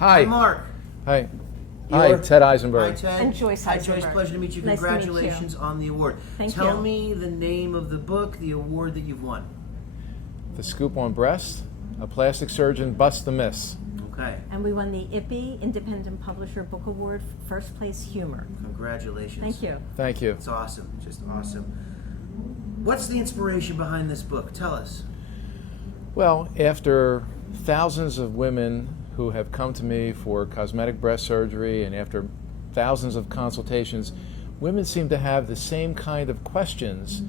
Hi. Hi, Mark. Hi. Hi, Ted Eisenberg. Hi, Ted. And Joyce Eisenberg. Hi, Joyce. Pleasure to meet you. Nice to meet you. Congratulations on the award. Thank Tell you. me the name of the book, the award that you've won. The Scoop on Breast, a plastic surgeon busts the myths. Okay. And we won the IPPY Independent Publisher Book Award, first place humor. Congratulations. Thank you. Thank you. It's awesome. Just awesome. What's the inspiration behind this book? Tell us. Well, after thousands of women who have come to me for cosmetic breast surgery and after thousands of consultations, women seem to have the same kind of questions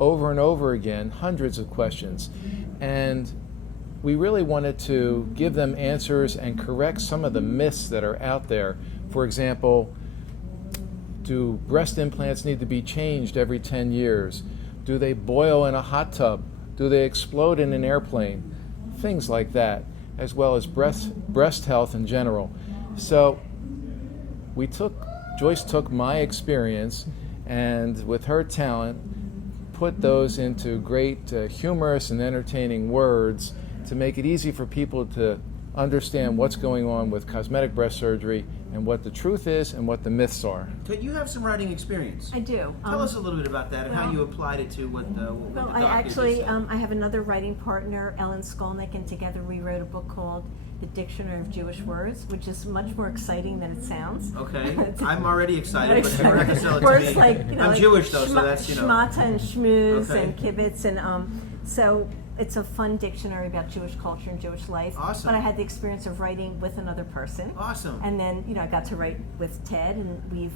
over and over again, hundreds of questions. And we really wanted to give them answers and correct some of the myths that are out there. For example, do breast implants need to be changed every 10 years? Do they boil in a hot tub? Do they explode in an airplane? Things like that, as well as breast health in general. So Joyce took my experience and with her talent put those into great humorous and entertaining words to make it easy for people to understand what's going on with cosmetic breast surgery and what the truth is and what the myths are. Ted, you have some writing experience. I do. Tell us a little bit about that and how you applied it to what the Well, doctor I just actually, said. I have another writing partner, Ellen Skolnick, and together we wrote a book called The Dictionary of Jewish Words, which is much more exciting than it sounds. Okay. I'm already excited, but you're not going to sell it to Words me. like, I'm like Jewish, though, so that's, Shmata and shmooze Okay. and kibbutz, and so it's a fun dictionary about Jewish culture and Jewish life. Awesome. But I had the experience of writing with another person. Awesome. And then, I got to write with Ted, and we've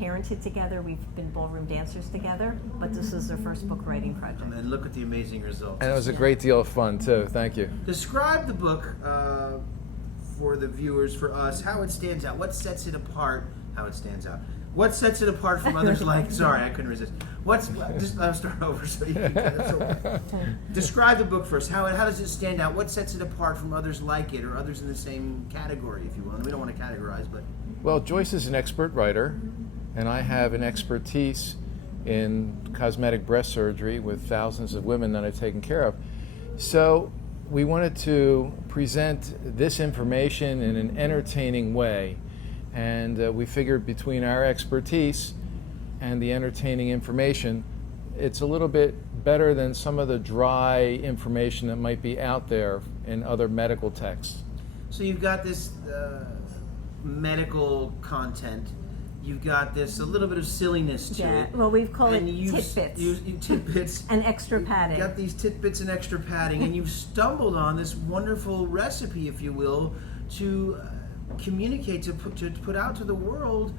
parented together. We've been ballroom dancers together, but this is our first book writing project. And look at the amazing results. And it was a great deal of fun, too. Thank you. Describe the book for the viewers, for us, how it stands out. What sets it apart? How it stands out. What sets it apart from others like? Sorry, I couldn't resist. I'll start over so you can get it. So, describe the book first. How does it stand out? What sets it apart from others like it or others in the same category, if you will? And we don't want to categorize, but Well, Joyce is an expert writer, and I have an expertise in cosmetic breast surgery with thousands of women that I've taken care of. So we wanted to present this information in an entertaining way, and we figured between our expertise and the entertaining information, it's a little bit better than some of the dry information that might be out there in other medical texts. so you've got this medical content. You've got this a little bit of silliness to it. Well, we call it And titbits. you tidbits. And extra padding. Got these tidbits and extra padding, and you've stumbled on this wonderful recipe, if you will, to communicate, to put out to the world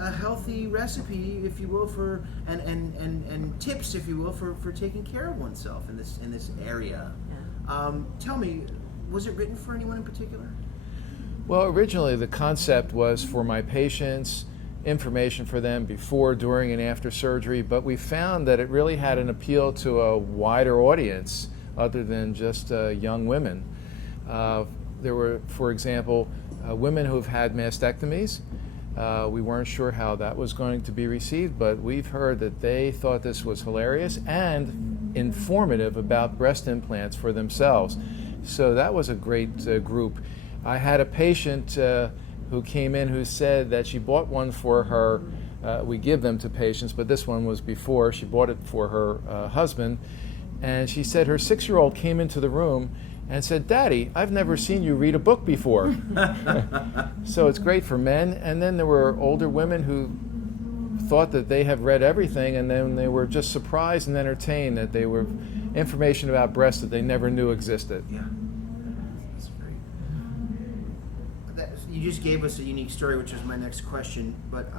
a healthy recipe, if you will, for and tips, if you will, for taking care of oneself in this area. Yeah. Tell me, was it written for anyone in particular? Well, originally the concept was for my patients, information for them before, during, and after surgery, but we found that it really had an appeal to a wider audience other than just young women. There were, for example, women who've had mastectomies. We weren't sure how that was going to be received, but we've heard that they thought this was hilarious and informative about breast implants for themselves. So that was a great group. I had a patient who came in who said that she bought one for her. We give them to patients, but this one was before. She bought it for her husband, and she said her 6-year-old came into the room and said, "Daddy, I've never seen you read a book before." So it's great for men. And then there were older women who thought that they have read everything, and then they were just surprised and entertained that they were information about breasts that they never knew existed. Yeah. That's great. You just gave us a unique story, which is my next question. But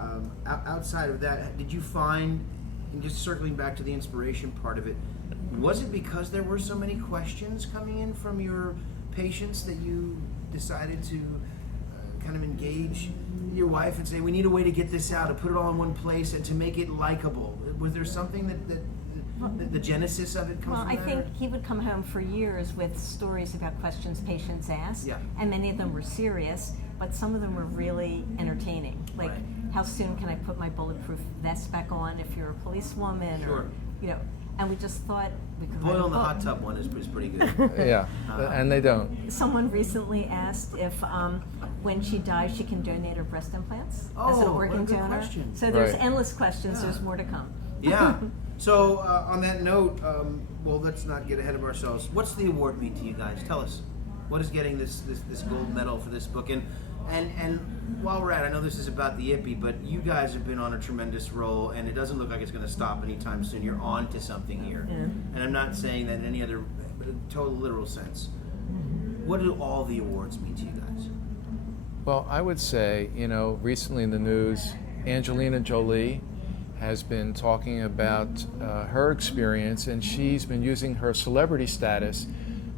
outside of that, did you find, and just circling back to the inspiration part of it, was it because there were so many questions coming in from your patients that you decided to kind of engage your wife and say, we need a way to get this out, to put it all in one place and to make it likable? Was there something that the genesis of it comes Well, from I there? think he would come home for years with stories about questions patients asked, Yeah. and many of them were serious, but some of them were really entertaining. Like, Right. how soon can I put my bulletproof vest back on if you're a policewoman? Sure. Or, and we just thought we could Boy write a on the book. hot tub one is pretty good. Yeah, and they don't. Someone recently asked if when she dies she can donate her breast implants as Oh, an what a organ good donor. question. So there's Right. endless questions. Yeah. There's more to come. Yeah. So on that note, well, let's not get ahead of ourselves. What's the award mean to you guys? Tell us. What is getting this gold medal for this book? And while we're at it, I know this is about the IPPY, but you guys have been on a tremendous roll, and it doesn't look like it's going to stop anytime soon. You're on to something here. Yeah. And I'm not saying that in any other total literal sense. What do all the awards mean to you guys? Well, I would say, recently in the news, Angelina Jolie has been talking about her experience, and she's been using her celebrity status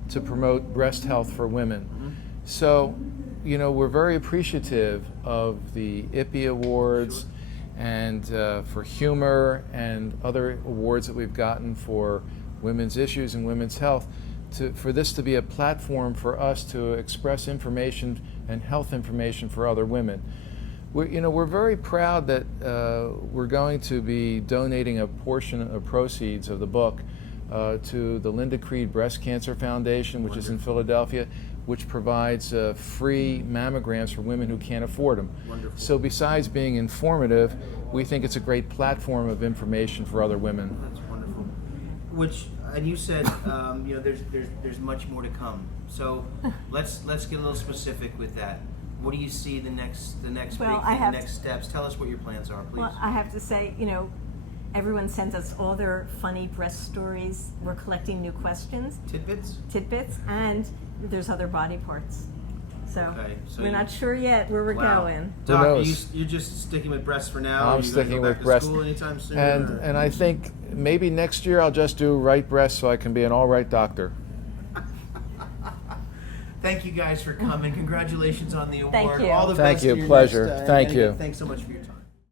to promote breast health for women. Mm-hmm. So, we're very appreciative of the IPPY Awards and for humor and other awards that we've gotten for women's issues and women's health, for this to be a platform for us to express information and health information for other women. We're very proud that we're going to be donating a portion of proceeds of the book to the Linda Creed Breast Cancer Foundation, which is in Philadelphia, which provides free mammograms for women who can't afford them. Wonderful. So besides being informative, we think it's a great platform of information for other women. That's wonderful. And you said, there's much more to come. So let's get a little specific with that. What do you see the next Well, big I thing, have- the next steps? Tell us what your plans are, please. Well, I have to say, everyone sends us all their funny breast stories. We're collecting new questions, Tidbits? and there's other body parts. So, Okay, so we're not sure yet where we're Wow. going. Who Doc, knows? you're just sticking with breasts for now? I'm Are you sticking gonna go with back breast. to school anytime soon? or- And I think maybe next year I'll just do right breast so I can be an all right doctor. Thank you guys for coming. Congratulations on the award. Thank you. All the Thank best you. to your Pleasure. next, Thank and you. again, thanks so much for your time.